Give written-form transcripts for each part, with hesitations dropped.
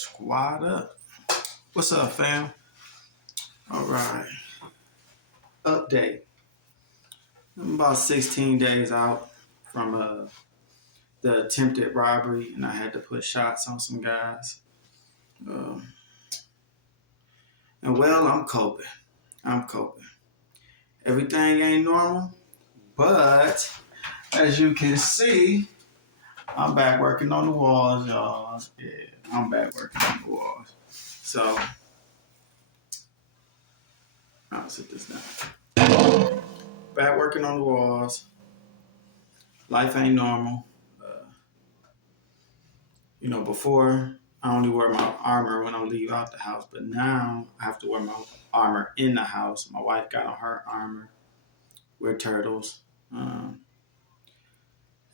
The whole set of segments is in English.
Squad up. What's up, fam? All right. Update. I'm about 16 days out from the attempted robbery, and I had to put shots on some guys. Um, and well, I'm coping. I'm coping. Everything ain't normal, but as you can see, I'm back working on the walls, y'all. Yeah, I'm back working on the walls. So, I'll sit this down. Back working on the walls. Life ain't normal. Before I only wear my armor when I leave out the house, but now I have to wear my armor in the house. My wife got on her armor. We're turtles. Um,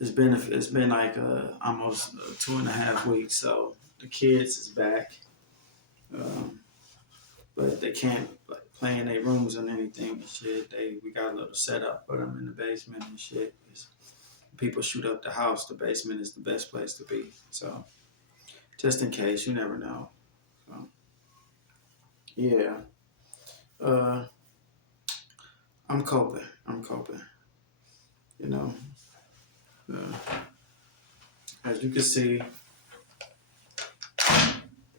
it's been like almost 2.5 weeks. So the kids is back, um, but they can't like play in their rooms and anything and shit. We got a little setup for them in the basement and shit. People shoot up the house. The basement is the best place to be. So just in case, you never know. So, yeah. Uh, I'm coping. I'm coping. You know, uh, as you can see,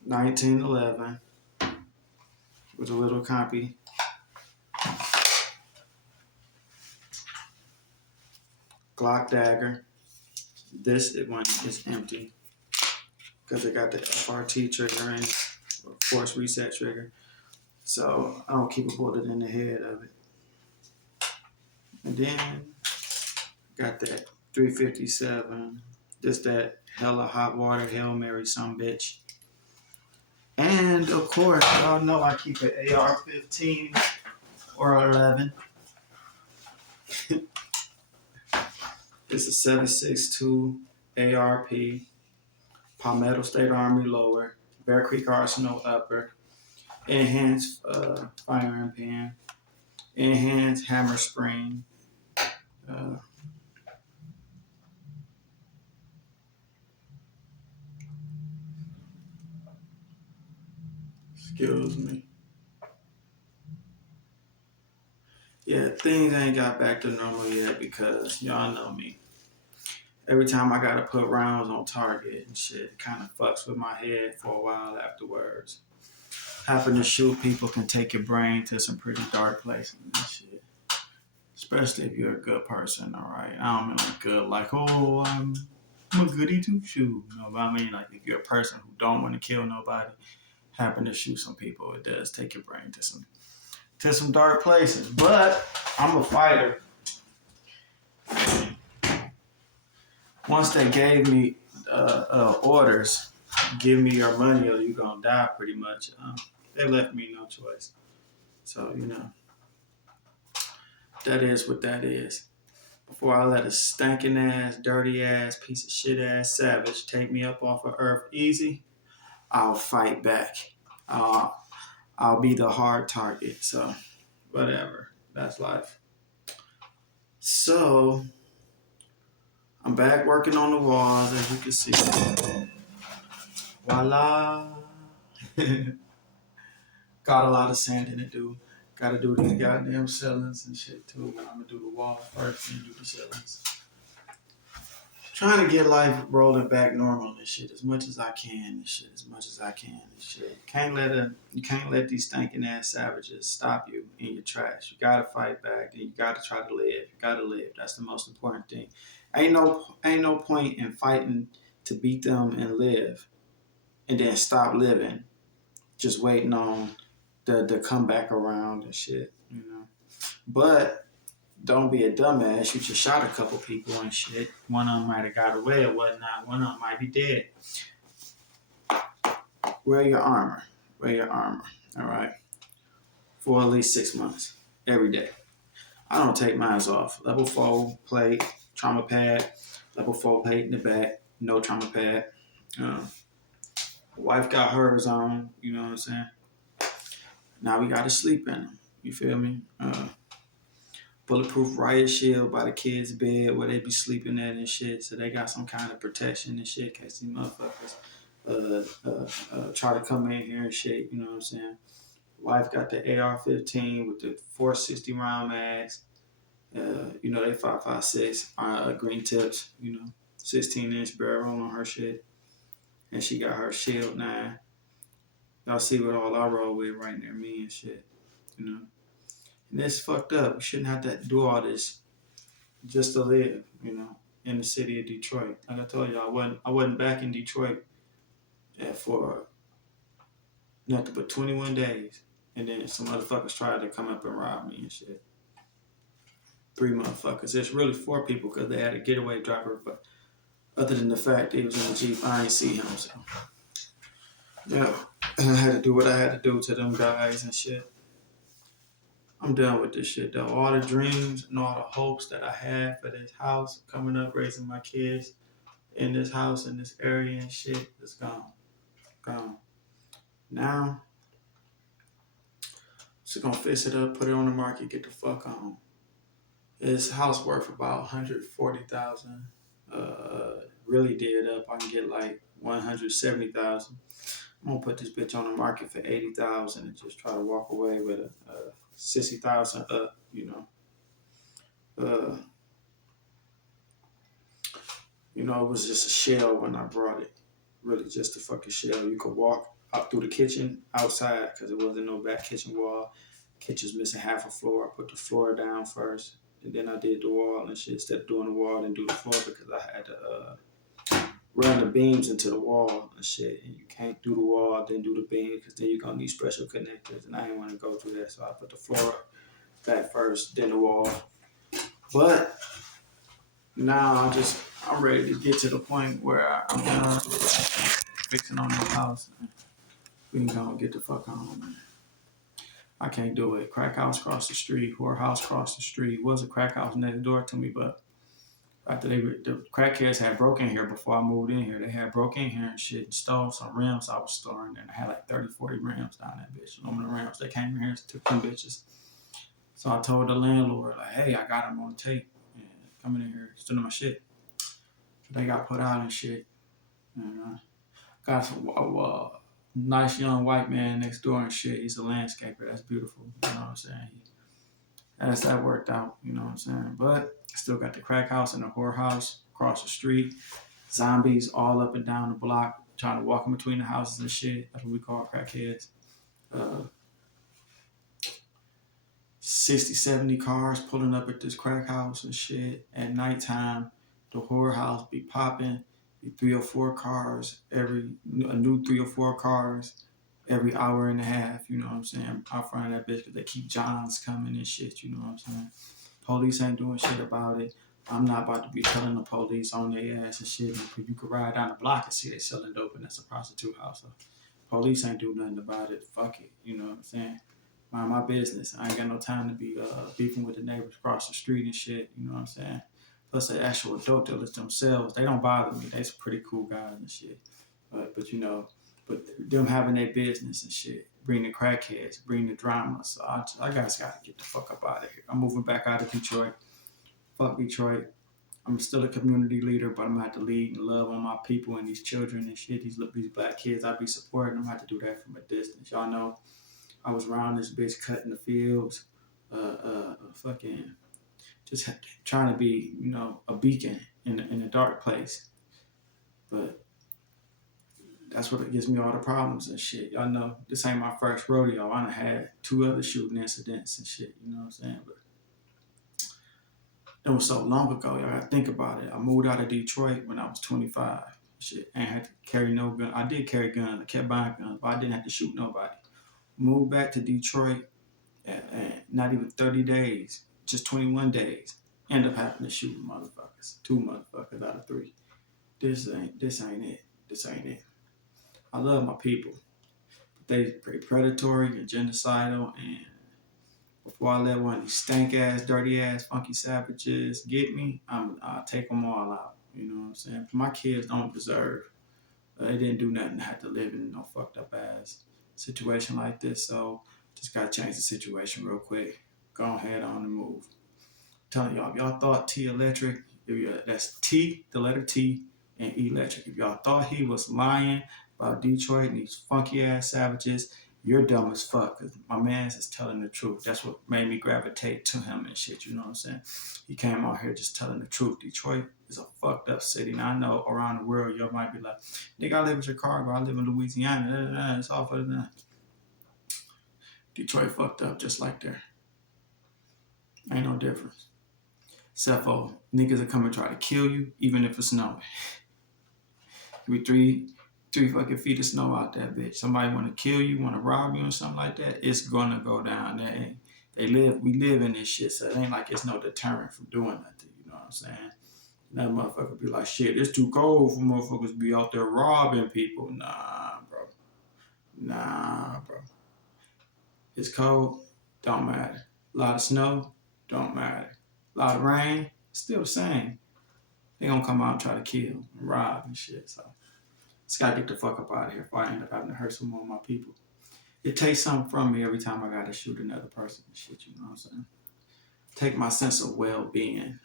1911 with a little copy. Glock dagger. This one is empty because it got the FRT trigger in, or force reset trigger. So I don't keep a bullet in the head of it. And then got that 357. Just that hella hot water Hail Mary some bitch. And of course, y'all know I keep an AR-15 or 11. It's a 7.62 ARP, Palmetto State Army lower, Bear Creek Arsenal upper, enhanced firearm pen, enhanced hammer spring. Excuse me. Yeah, things ain't got back to normal yet because y'all know me. Every time I gotta put rounds on target and shit, it kind of fucks with my head for a while afterwards. Having to shoot people can take your brain to some pretty dark places and shit. Especially if you're a good person, all right? I don't mean like good, like, oh, I'm a goody two shoe. No, but I mean like if you're a person who don't want to kill nobody, happen to shoot some people, it does take your brain to some dark places. But I'm a fighter. Once they gave me orders, give me your money or you're gonna die pretty much, they left me no choice. So, that is what that is. Before I let a stinking ass, dirty ass, piece of shit ass savage take me up off of earth easy, I'll fight back. I'll be the hard target. So, whatever. That's life. So, I'm back working on the walls, as you can see. Voila. Got a lot of sanding to do. Gotta do these goddamn ceilings and shit too. But I'm gonna do the wall first and do the ceilings. Trying to get life rolling back normal and shit as much as I can and shit, as much as I can and shit. You can't let these stinking ass savages stop you in your tracks. You gotta fight back and you gotta try to live. You gotta live. That's the most important thing. Ain't no point in fighting to beat them and live and then stop living. Just waiting on the come back around and shit, But don't be a dumbass. You just shot a couple people and shit. One of them might have got away or whatnot. One of them might be dead. Wear your armor. Wear your armor. All right. For at least 6 months. Every day. I don't take mine off. Level 4 plate, trauma pad. Level 4 plate in the back. No trauma pad. Wife got hers on. You know what I'm saying? Now we got to sleep in them. You feel me? Bulletproof riot shield by the kids' bed where they be sleeping at and shit. So they got some kind of protection and shit in case these motherfuckers try to come in here and shit. You know what I'm saying? Wife got the AR-15 with the 460 round mags. You know, they 5.56 green tips. You know, 16-inch barrel on her shit, and she got her Shield 9. Y'all see what all I roll with right near me and shit. You know, and it's fucked up. We shouldn't have to do all this just to live. You know, in the city of Detroit. Like I told you, I wasn't back in Detroit for nothing but 21 days, and then some motherfuckers tried to come up and rob me and shit. 3 motherfuckers. It's really 4 people because they had a getaway driver, but other than the fact that he was in the Jeep, I ain't see him. So yeah, and I had to do what I had to do to them guys and shit. I'm done with this shit though. All the dreams and all the hopes that I had for this house, coming up, raising my kids in this house, in this area and shit, is gone. Gone. Now, just gonna fix it up, put it on the market, get the fuck on. This house worth about 140,000. Really did up. I can get like 170,000. I'm gonna put this bitch on the market for 80,000 and just try to walk away with a 60,000 up. Uh, it was just a shell when I brought it. Really, just a fucking shell. You could walk up through the kitchen outside because there wasn't no back kitchen wall. Kitchen's missing half a floor. I put the floor down first, and then I did the wall and shit. Instead of doing the wall and do the floor because I had to run the beams into the wall and shit. And you can't do the wall, then do the beam because then you're gonna need special connectors. And I didn't want to go through that, so I put the floor back first, then the wall. But now I'm ready to get to the point where I'm done fixing on the house. We can go and get the fuck on, man. I can't do it. Crack house across the street, whorehouse across the street. Was a crack house next door to me, but after the crackheads had broke in here before I moved in here. They had broke in here and shit and stole some rims I was storing, and I had like 30, 40 rims down that bitch. Aluminum rims. They came in here and took them bitches. So I told the landlord, like, hey, I got them on tape. And coming in here, stealing my shit. They got put out and shit. And got some nice young white man next door and shit. He's a landscaper. That's beautiful. You know what I'm saying? That worked out. You know what I'm saying? But still got the crack house and the whorehouse across the street. Zombies all up and down the block trying to walk in between the houses and shit. That's what we call crackheads. 60, 70 cars pulling up at this crack house and shit. At nighttime, the whorehouse be popping. Be 3 or 4 cars a new 3 or 4 cars every hour and a half. You know what I'm saying? Out front of that bitch because they keep Johns coming and shit. You know what I'm saying? Police ain't doing shit about it. I'm not about to be telling the police on their ass and shit. You could ride down the block and see they selling dope and that's a prostitute house. So police ain't do nothing about it. Fuck it. You know what I'm saying? Mind my business. I ain't got no time to be beefing with the neighbors across the street and shit. You know what I'm saying? Plus the actual dope dealers themselves, they don't bother me. They some pretty cool guys and shit. But them having their business and shit, bring the crackheads, bring the drama. So I guys got to get the fuck up out of here. I'm moving back out of Detroit. Fuck Detroit. I'm still a community leader, but I'm gonna have to lead and love on my people and these children and shit. These black kids I be supporting. I'm gonna have to do that from a distance. Y'all know I was around this bitch cutting the fields, fucking just trying to be, a beacon in a dark place. But that's what gives me all the problems and shit. Y'all know this ain't my first rodeo. I done had 2 other shooting incidents and shit. You know what I'm saying? But it was so long ago. Y'all gotta think about it. I moved out of Detroit when I was 25. Shit, I ain't had to carry no gun. I did carry guns. I kept buying guns, but I didn't have to shoot nobody. Moved back to Detroit, and not even 30 days, just 21 days. End up having to shoot motherfuckers. 2 motherfuckers out of 3. This ain't it. This ain't it. I love my people. But they pretty predatory and genocidal, and before I let one of these stank ass, dirty ass, funky savages get me, I'll take them all out. You know what I'm saying? My kids don't deserve. They didn't do nothing to have to live in no fucked up ass situation like this. So just gotta change the situation real quick. Go ahead on and move. I'm telling y'all, if y'all thought T Electric, that's T, the letter T, and Electric. If y'all thought he was lying, about Detroit and these funky ass savages, you're dumb as fuck. Cause my man's is telling the truth. That's what made me gravitate to him and shit. You know what I'm saying? He came out here just telling the truth. Detroit is a fucked up city. Now I know around the world you might be like, nigga, I live in Chicago. I live in Louisiana. It's all for the Detroit fucked up just like there. Ain't no difference. Except for niggas that come and try to kill you, even if it's snowing. Give me three fucking feet of snow out that bitch. Somebody want to kill you, want to rob you or something like that, it's gonna go down. We live in this shit, so it ain't like it's no deterrent from doing nothing. You know what I'm saying? That motherfucker be like, shit, it's too cold for motherfuckers to be out there robbing people. Nah, bro. It's cold, don't matter. A lot of snow, don't matter. A lot of rain, still the same. They gonna come out and try to kill and rob and shit. So just gotta get the fuck up out of here before I end up having to hurt some more of my people. It takes something from me every time I gotta shoot another person and shit, you know what I'm saying? Take my sense of well-being,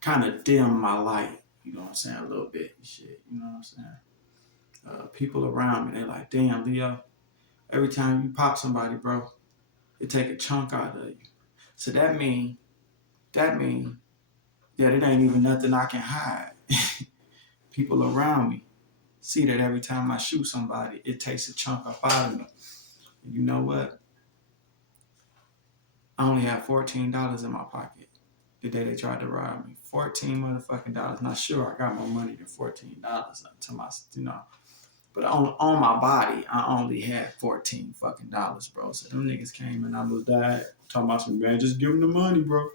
kind of dim my light, you know what I'm saying, a little bit and shit, you know what I'm saying? People around me, they like, damn, Leo, every time you pop somebody, bro, it take a chunk out of you. So that mean that it ain't even nothing I can hide. People around me see that every time I shoot somebody, it takes a chunk up out of me. And you know what? I only had $14 in my pocket the day they tried to rob me. 14 motherfucking dollars. Not sure I got more money than $14 to my, you know. But on my body, I only had 14 fucking dollars, bro. So them niggas came and almost died. Talking about some, man, just give them the money, bro.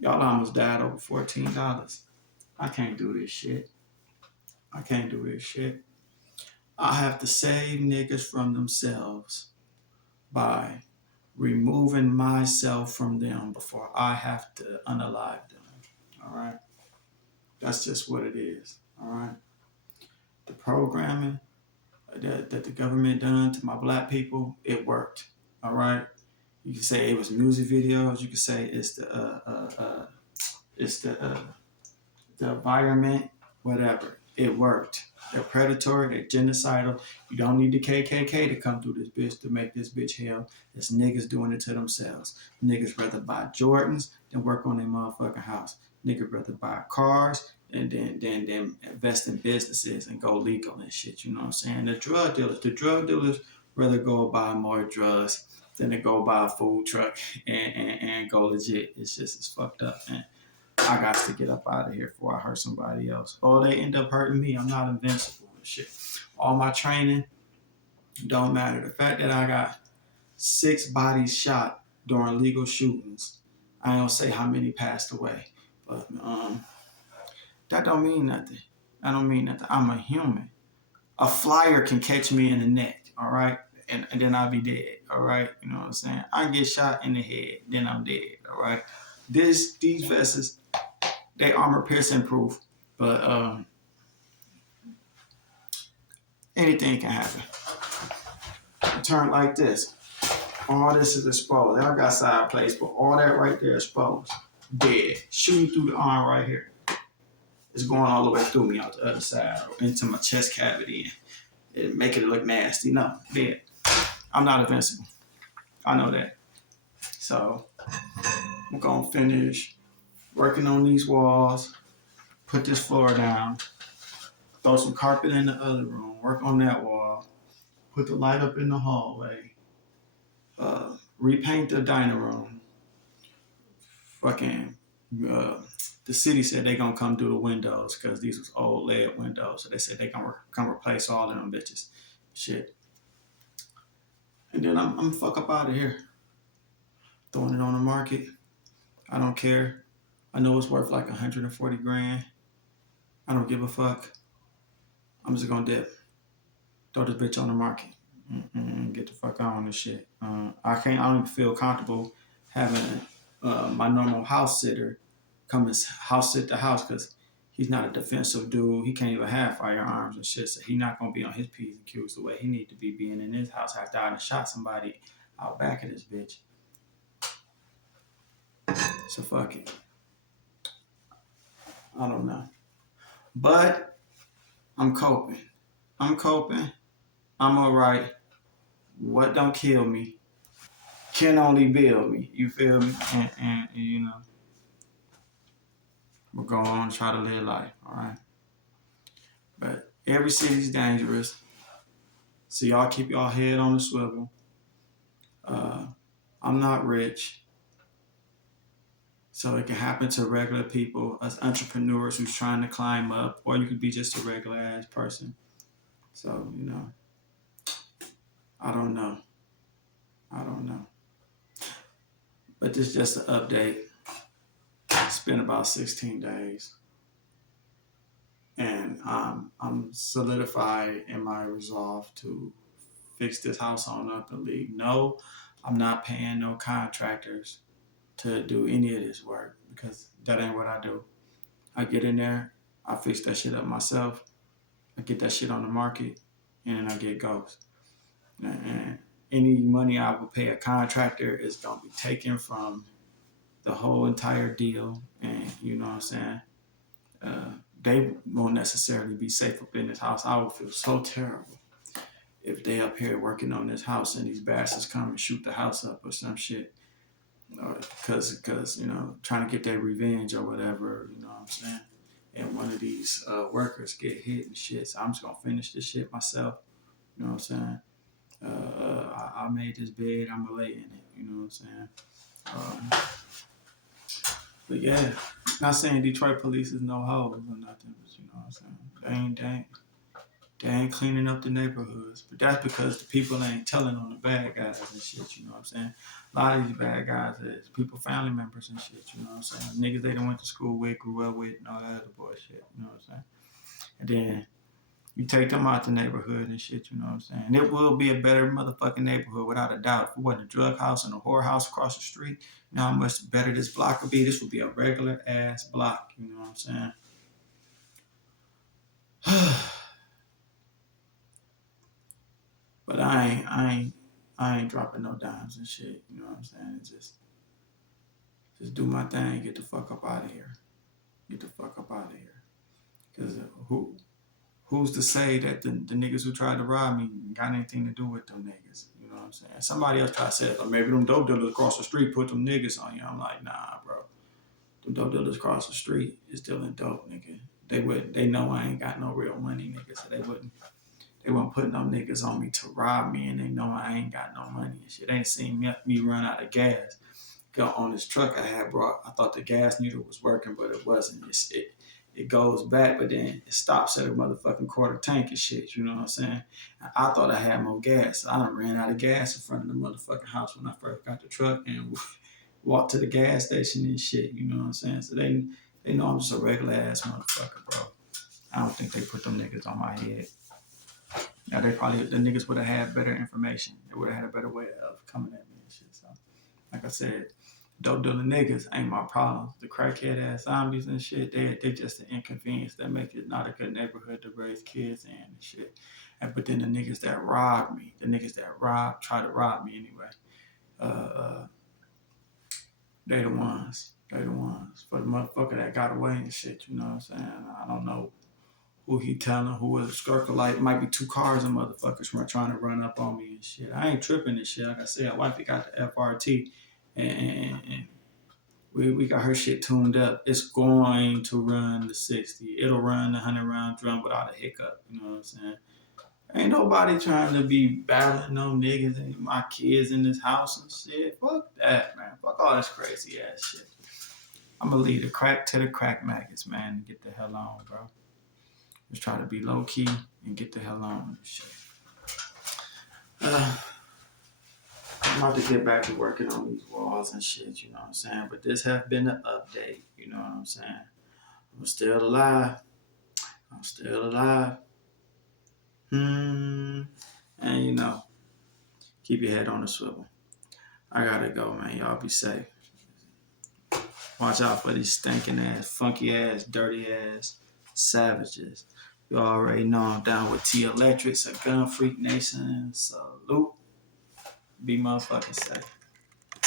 Y'all almost died over $14. I can't do this shit. I have to save niggas from themselves by removing myself from them before I have to unalive them. All right? That's just what it is. All right? The programming that the government done to my black people, it worked. All right? You can say it was music videos. You can say it's the environment, whatever. It worked. They're predatory, they're genocidal. You don't need the KKK to come through this bitch to make this bitch hell. It's niggas doing it to themselves. Niggas rather buy Jordans than work on their motherfucking house. Niggas rather buy cars and then invest in businesses and go legal and shit. You know what I'm saying? The drug dealers rather go buy more drugs than to go buy a food truck and go legit. It's fucked up, man. I got to get up out of here before I hurt somebody else. Or they end up hurting me. I'm not invincible and shit. All my training don't matter. The fact that I got 6 bodies shot during legal shootings, I don't say how many passed away, but that don't mean nothing. I'm a human. A flyer can catch me in the neck, all right? And then I'll be dead, all right? You know what I'm saying? I get shot in the head, then I'm dead, all right? These vests, they armor piercing proof, but anything can happen. Turn like this. All this is exposed. I got side plates, but all that right there exposed. Dead. Shooting through the arm right here. It's going all the way through me out the other side or into my chest cavity and making it look nasty. No, dead. I'm not invincible. I know that. So I'm gonna finish working on these walls, put this floor down, throw some carpet in the other room, work on that wall, put the light up in the hallway, repaint the dining room. Fucking, the city said they gonna come do the windows because these was old lead windows. So they said they gonna come replace all of them bitches. Shit. And then I'm fuck up out of here. Throwing it on the market. I don't care. I know it's worth like 140 grand. I don't give a fuck. I'm just gonna dip. Throw this bitch on the market. Get the fuck on this shit. I don't feel comfortable having my normal house sitter come and house sit the house because he's not a defensive dude. He can't even have firearms and shit. So he's not gonna be on his P's and Q's the way he need to be being in his house after I done shot somebody out back of this bitch. So fuck it. I don't know. But I'm coping. I'm coping. I'm alright. What don't kill me can only build me. You feel me? And you know, we'll go on and try to live life, alright? But every city's dangerous. So y'all keep y'all head on the swivel. Uh, I'm not rich. So it can happen to regular people, as entrepreneurs who's trying to climb up, or you could be just a regular ass person. So, you know, I don't know. I don't know. But this is just an update. It's been about 16 days. And I'm solidified in my resolve to fix this house on up and leave. No, I'm not paying no contractors to do any of this work because that ain't what I do. I get in there, I fix that shit up myself, I get that shit on the market, and then I get ghosts. And any money I would pay a contractor is gonna be taken from the whole entire deal, and you know what I'm saying? Uh, they won't necessarily be safe up in this house. I would feel so terrible if they up here working on this house and these bastards come and shoot the house up or some shit. Because you know, trying to get their revenge or whatever, you know what I'm saying? And one of these workers get hit and shit. So I'm just gonna finish this shit myself. You know what I'm saying? I made this bed. I'm gonna lay in it. You know what I'm saying? But yeah, not saying Detroit police is no hoes or nothing, but you know what I'm saying? They ain't cleaning up the neighborhoods. But that's because the people ain't telling on the bad guys and shit, you know what I'm saying? A lot of these bad guys is people, family members and shit, you know what I'm saying? Niggas they done went to school with, grew up with, and all that other bullshit, you know what I'm saying? And then you take them out the neighborhood and shit, you know what I'm saying? And it will be a better motherfucking neighborhood without a doubt. If it wasn't a drug house and a whore house across the street, you know how much better this block would be? This would be a regular ass block, you know what I'm saying? But I ain't dropping no dimes and shit, you know what I'm saying? It's just do my thing, get the fuck up out of here. Get the fuck up out of here. Cause who's to say that the niggas who tried to rob me got anything to do with them niggas? You know what I'm saying? Somebody else tried to say, oh, maybe them dope dealers across the street put them niggas on you. I'm like, nah, bro. Them dope dealers across the street is dealing dope, nigga. They know I ain't got no real money, nigga, so they weren't putting no niggas on me to rob me, and they know I ain't got no money and shit. They ain't seen me run out of gas. Got on this truck I had brought. I thought the gas needle was working, but it wasn't. It goes back, but then it stops at a motherfucking quarter tank and shit. You know what I'm saying? I thought I had more gas. So I done ran out of gas in front of the motherfucking house when I first got the truck and walked to the gas station and shit. You know what I'm saying? So they know I'm just a regular ass motherfucker, bro. I don't think they put them niggas on my head. Now the niggas would have had better information. They would have had a better way of coming at me and shit. So, like I said, dope dealing niggas ain't my problem. The crackhead ass zombies and shit, they just an inconvenience that make it not a good neighborhood to raise kids in and shit. But then the niggas that robbed me, try to rob me anyway. They the ones. They the ones. For the motherfucker that got away and shit, you know what I'm saying? I don't know who he telling, who was a skirker like, might be two cars and motherfuckers were trying to run up on me and shit. I ain't tripping and shit. Like I said, wifey got the FRT and we got her shit tuned up. It's going to run the 60. It'll run the 100 round drum without a hiccup. You know what I'm saying? Ain't nobody trying to be battling no niggas and my kids in this house and shit. Fuck that, man. Fuck all this crazy ass shit. I'm gonna leave the crack to the crack maggots, man, and get the hell on, bro. Just try to be low key and get the hell on and shit. I'm about to get back to working on these walls and shit, you know what I'm saying? But this has been an update, you know what I'm saying? I'm still alive. I'm still alive. And you know, keep your head on the swivel. I gotta go, man. Y'all be safe. Watch out for these stinking ass, funky ass, dirty ass savages. You already know I'm down with T Electrics, a Gun Freak Nation. Salute. Be motherfucking safe.